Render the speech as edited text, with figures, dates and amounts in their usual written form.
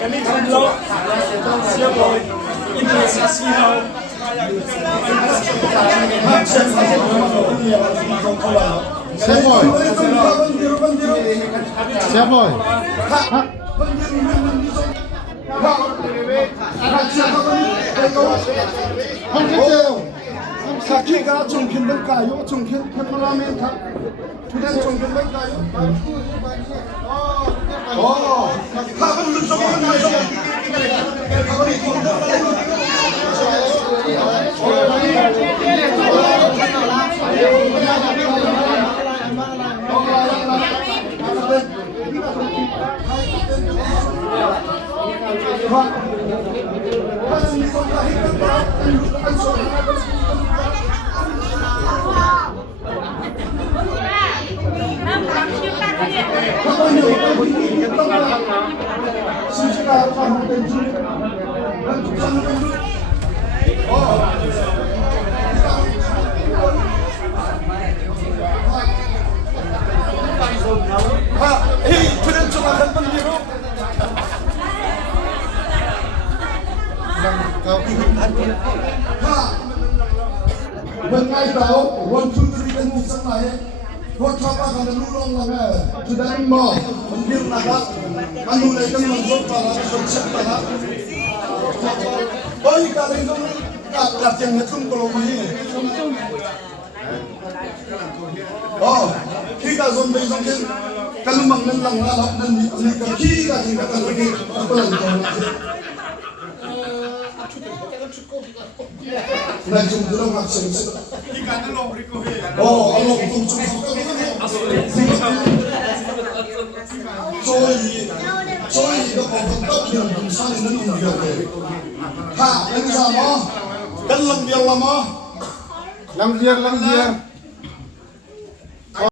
cái này không lo siêu rồi in là xa xí đâu Siap boy. Siap boy. Không thích đâu. 사키가 종편을까요? 종편 페퍼라멘 가. 주된 종편을까요? 밥은 눈쪽에 나죠. Bên ngay tàu, 1, 2, 3 dan isang lahi. Buat apa kalau nulung langa sudah mau mungkin naga anu lagi menjadi para sukses para. Oh kalau itu kat yang itu kalau ini. Oh kita zombie zombie kalau mangan langa dan ini kita kita kalau ini apa lagi? 나 지금 들어갔어. 저희 이거 떡이랑 사는 움직여야 돼. 하, 여기서 뭐? 랑비랑 뭐? Lambiar.